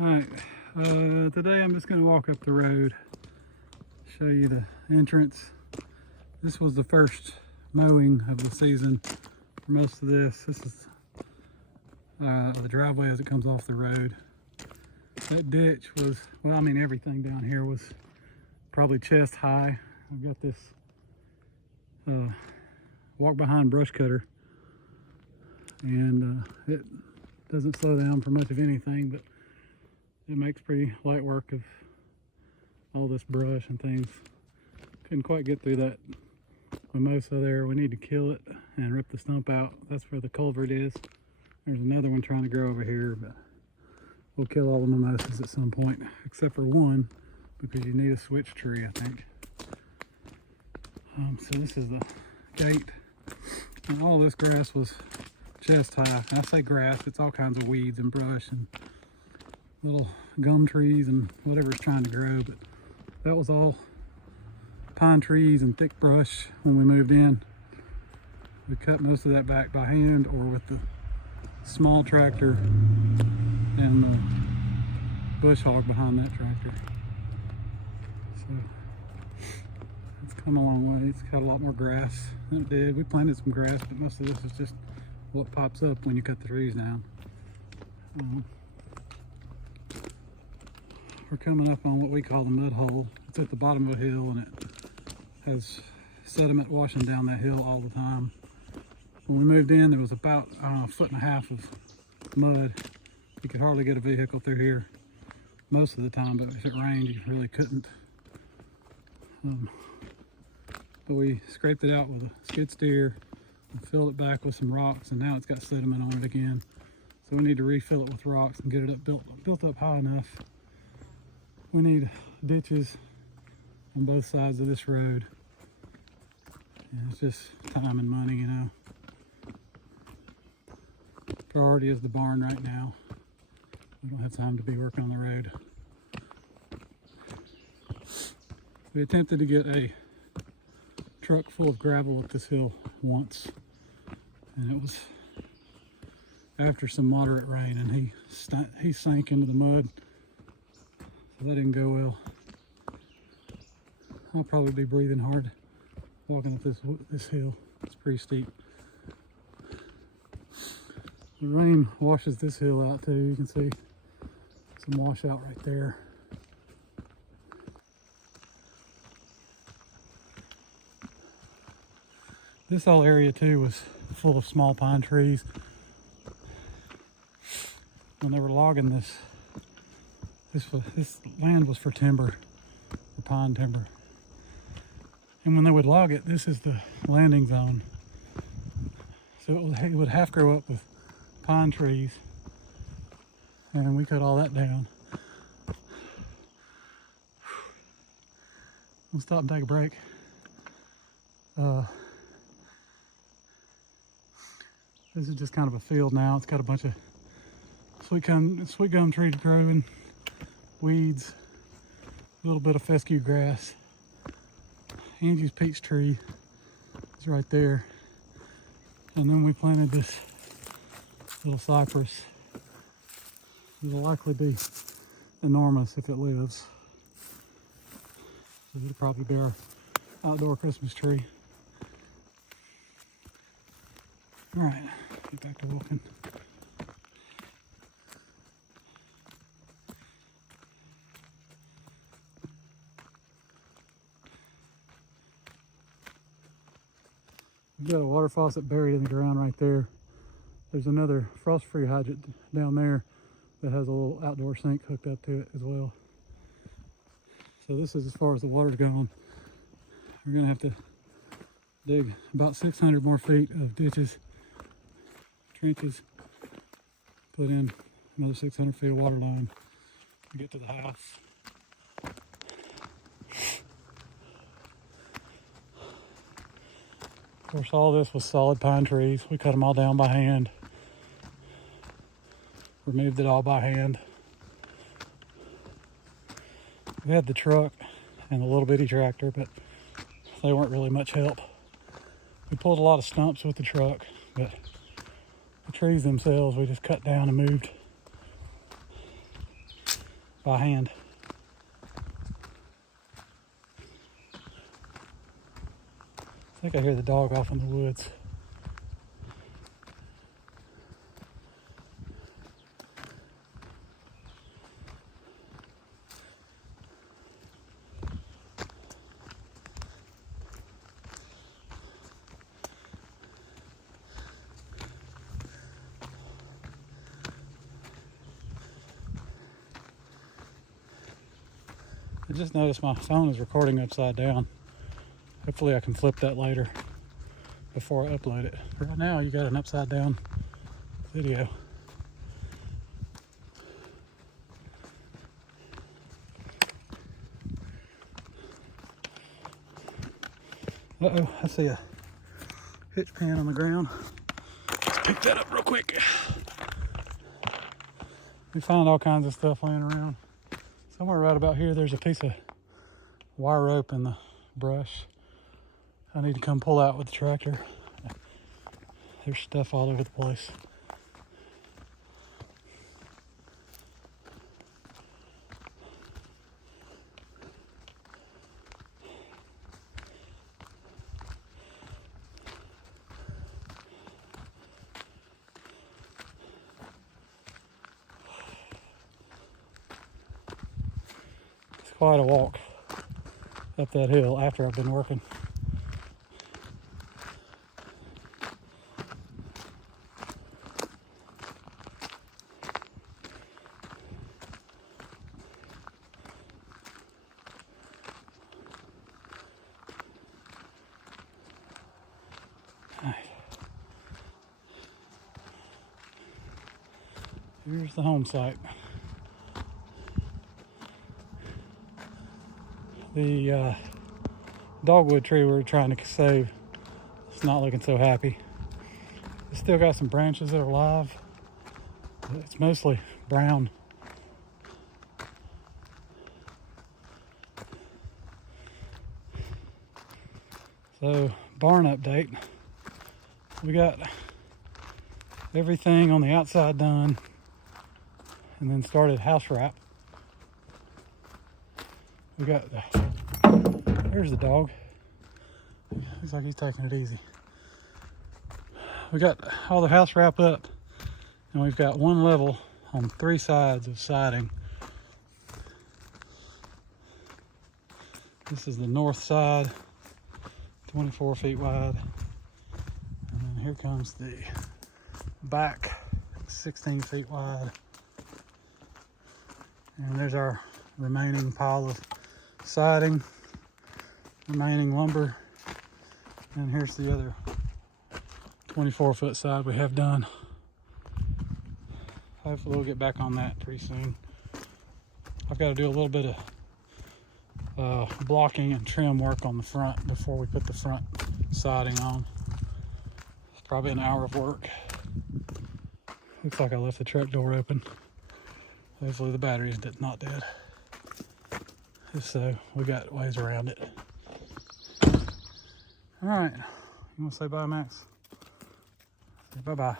Alright, today I'm just going to walk up the road, show you the entrance. This was the first mowing of the season for most of this. This is the driveway as it comes off the road. That ditch was, well, I mean everything down here was probably chest high. I've got this walk behind brush cutter, and it doesn't slow down for much of anything, but it makes pretty light work of all this brush and things. Couldn't quite get through that mimosa there. We need to kill it and rip the stump out. That's where the culvert is. There's another one trying to grow over here, but we'll kill all the mimosas at some point, except for one, because you need a switch tree, I think. So this is the gate, and all this grass was chest high. I say grass, it's all kinds of weeds and brush and little gum trees and whatever's trying to grow, but that was all pine trees and thick brush when we moved in. We cut most of that back by hand or with the small tractor and the bush hog behind that tractor. So it's come a long way. It's got a lot more grass than it did. We planted some grass, but most of this is just what pops up when you cut the trees down. We're coming up on what we call the mud hole. It's at the bottom of a hill, and it has sediment washing down that hill all the time. When we moved in, there was about a foot and a half of mud. You could hardly get a vehicle through here most of the time, but if it rained, you really couldn't. But we scraped it out with a skid steer and filled it back with some rocks, and now it's got sediment on it again. So we need to refill it with rocks and get it built up high enough. We need ditches on both sides of this road. Yeah, it's just time and money, you know. Priority is the barn right now. We don't have time to be working on the road. We attempted to get a truck full of gravel up this hill once, and it was after some moderate rain, and he sank into the mud. So that didn't go well. I'll probably be breathing hard walking up this hill. It's pretty steep. The rain washes this hill out too. You can see some washout right there. This whole area too was full of small pine trees. When they were logging this land was for timber, for pine timber. And when they would log it, this is the landing zone. So it would half grow up with pine trees, and we cut all that down. We'll stop and take a break. This is just kind of a field now. It's got a bunch of sweet gum trees growing, weeds, a little bit of fescue grass. Angie's peach tree is right there. And then we planted this little cypress. It'll likely be enormous if it lives. So it'll probably be our outdoor Christmas tree. All right, get back to walking. We've got a water faucet buried in the ground right there. There's another frost-free hydrant down there that has a little outdoor sink hooked up to it as well. So this is as far as the water's gone. We're gonna have to dig about 600 more feet of ditches, trenches, put in another 600 feet of water line to get to the house. Of course, all this was solid pine trees. We cut them all down by hand. Removed it all by hand. We had the truck and the little bitty tractor, but they weren't really much help. We pulled a lot of stumps with the truck, but the trees themselves we just cut down and moved. by hand. I think I hear the dog off in the woods. I just noticed my phone is recording upside down. Hopefully I can flip that later before I upload it. Right now you got an upside down video. Uh-oh, I see a hitch pin on the ground. Let's pick that up real quick. We found all kinds of stuff laying around. Somewhere right about here, there's a piece of wire rope in the brush. I need to come pull out with the tractor. There's stuff all over the place. It's quite a walk up that hill after I've been working. Here's the home site. The dogwood tree we were trying to save, it's not looking so happy. It's still got some branches that are alive, but it's mostly brown. So, barn update. We got everything on the outside done, and then started house wrap. We got, there's the dog. Looks like he's taking it easy. We got all the house wrap up, and we've got one level on 3 sides of siding. This is the north side, 24 feet wide. And then here comes the back, 16 feet wide. And there's our remaining pile of siding, remaining lumber. And here's the other 24-foot side we have done. Hopefully we'll get back on that pretty soon. I've got to do a little bit of blocking and trim work on the front before we put the front siding on. It's probably an hour of work. Looks like I left the truck door open. Hopefully the battery's not dead. If so, we got ways around it. All right, you want to say bye, Max? Say bye-bye.